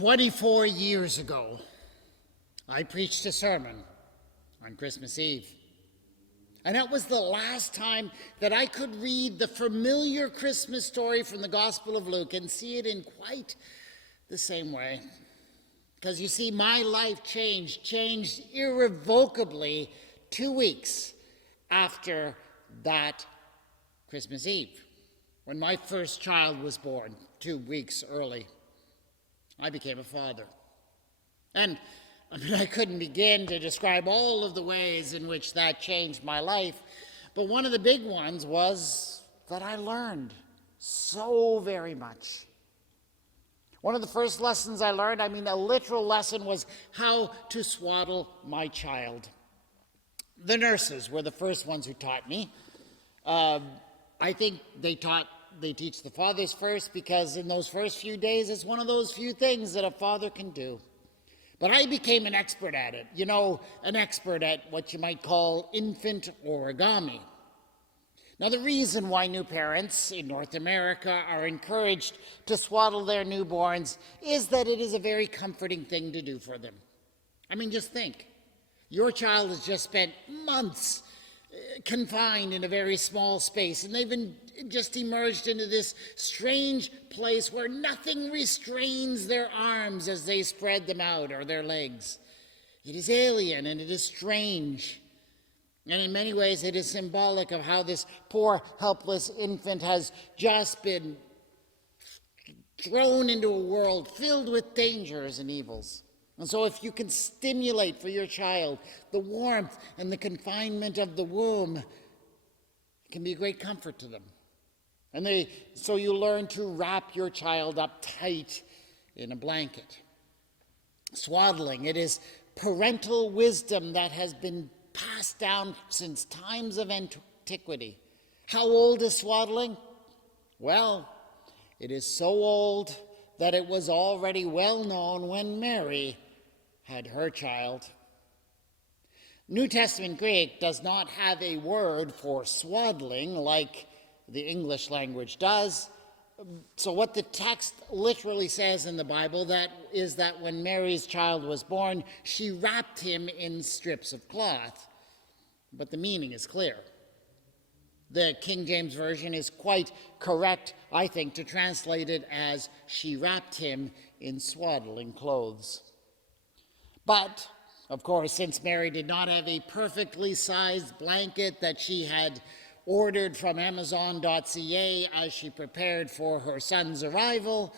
24 years ago, I preached a sermon on Christmas Eve. And that was the last time that I could read the familiar Christmas story from the Gospel of Luke and see it in quite the same way. Because you see, my life changed irrevocably 2 weeks after that Christmas Eve, when my first child was born 2 weeks early. I became a father. And I couldn't begin to describe all of the ways in which that changed my life, but one of the big ones was that I learned so very much. One of the first lessons I learned, a literal lesson, was how to swaddle my child. The nurses were the first ones who taught me. I think they teach the fathers first, because in those first few days, it's one of those few things that a father can do. But I became an expert at it, an expert at what you might call infant origami. Now, the reason why new parents in North America are encouraged to swaddle their newborns is that it is a very comforting thing to do for them. Just think. Your child has just spent months confined in a very small space, and they've just emerged into this strange place where nothing restrains their arms as they spread them out, or their legs. It is alien and it is strange. And in many ways, it is symbolic of how this poor, helpless infant has just been thrown into a world filled with dangers and evils. And so if you can stimulate for your child the warmth and the confinement of the womb, it can be a great comfort to them. So you learn to wrap your child up tight in a blanket. Swaddling, it is parental wisdom that has been passed down since times of antiquity. How old is swaddling? Well, it is so old that it was already well known when Mary had her child. New Testament Greek does not have a word for swaddling like the English language does. So what the text literally says in the Bible is that when Mary's child was born, she wrapped him in strips of cloth. But the meaning is clear. The King James Version is quite correct, I think, to translate it as she wrapped him in swaddling clothes. But, of course, since Mary did not have a perfectly sized blanket that she had ordered from Amazon.ca as she prepared for her son's arrival,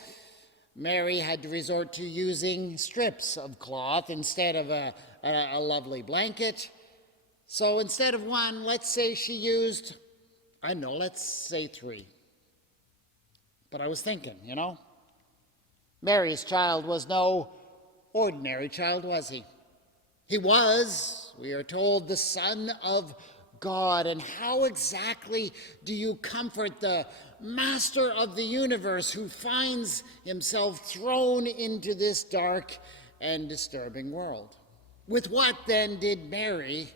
Mary had to resort to using strips of cloth instead of a lovely blanket. So instead of one, let's say she used, let's say 3. But I was thinking, Mary's child was no ordinary child, was he? He was, we are told, the Son of God. And how exactly do you comfort the Master of the universe who finds himself thrown into this dark and disturbing world? With what then did Mary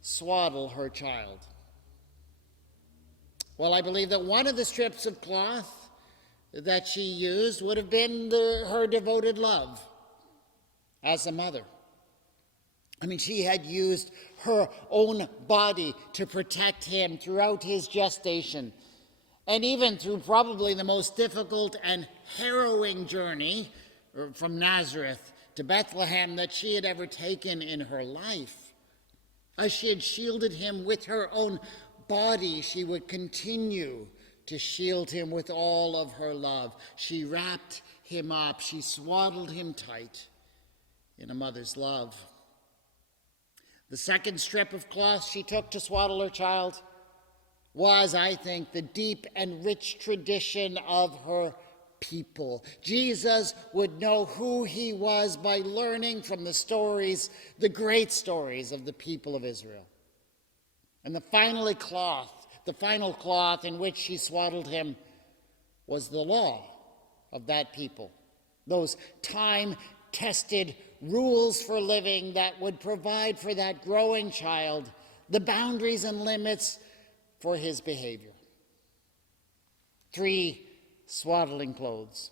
swaddle her child? Well, I believe that one of the strips of cloth that she used would have been her devoted love as a mother. She had used her own body to protect him throughout his gestation, and even through probably the most difficult and harrowing journey from Nazareth to Bethlehem that she had ever taken in her life. As she had shielded him with her own body, she would continue to shield him with all of her love. She wrapped him up. She swaddled him tight in a mother's love. The second strip of cloth she took to swaddle her child was, I think, the deep and rich tradition of her people. Jesus would know who he was by learning from the great stories of the people of Israel. And the final cloth in which she swaddled him was the law of that people. Those time-tested rules for living that would provide for that growing child the boundaries and limits for his behavior. 3 swaddling clothes.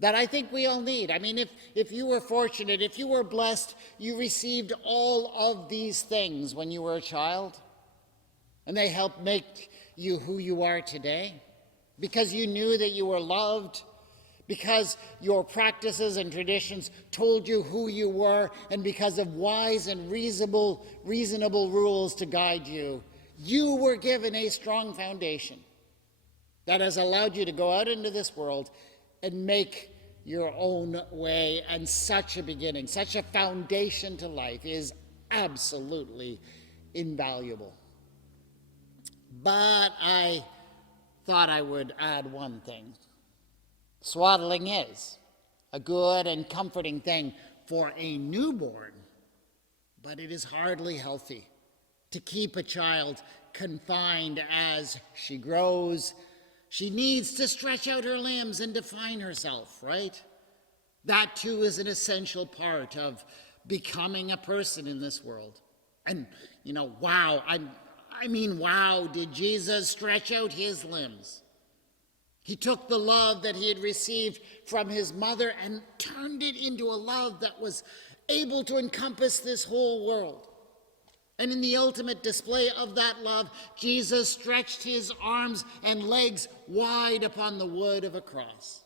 that I think we all need. I mean, if you were fortunate, if you were blessed, you received all of these things when you were a child, and they helped make you who you are today, because you knew that you were loved, because your practices and traditions told you who you were, and because of wise and reasonable rules to guide you, you were given a strong foundation that has allowed you to go out into this world and make your own way. And such a beginning, such a foundation to life is absolutely invaluable. But I thought I would add one thing. Swaddling is a good and comforting thing for a newborn, but it is hardly healthy to keep a child confined as she grows. She needs to stretch out her limbs and define herself, right? That too is an essential part of becoming a person in this world. And, wow, wow, did Jesus stretch out his limbs? He took the love that he had received from his mother and turned it into a love that was able to encompass this whole world. And in the ultimate display of that love, Jesus stretched his arms and legs wide upon the wood of a cross.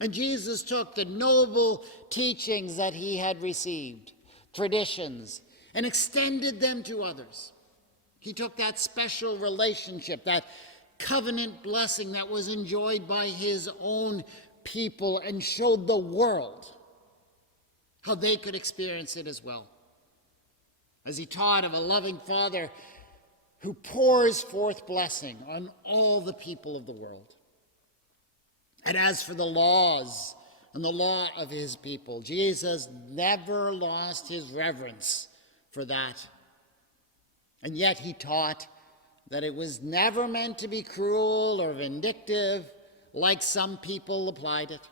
And Jesus took the noble teachings that he had received, traditions, and extended them to others. He took that special relationship, that covenant blessing that was enjoyed by his own people, and showed the world how they could experience it as well. As he taught of a loving Father who pours forth blessing on all the people of the world. And as for the laws and the law of his people, Jesus never lost his reverence for that. And yet he taught that it was never meant to be cruel or vindictive, like some people applied it.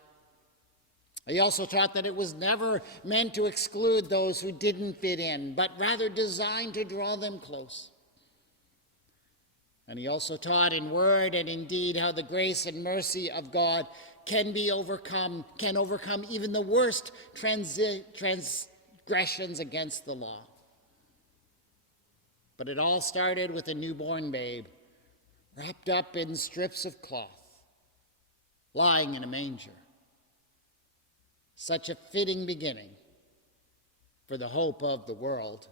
He also taught that it was never meant to exclude those who didn't fit in, but rather designed to draw them close. And he also taught in word and in deed how the grace and mercy of God can overcome even the worst transgressions against the law. But it all started with a newborn babe, wrapped up in strips of cloth, lying in a manger. Such a fitting beginning for the hope of the world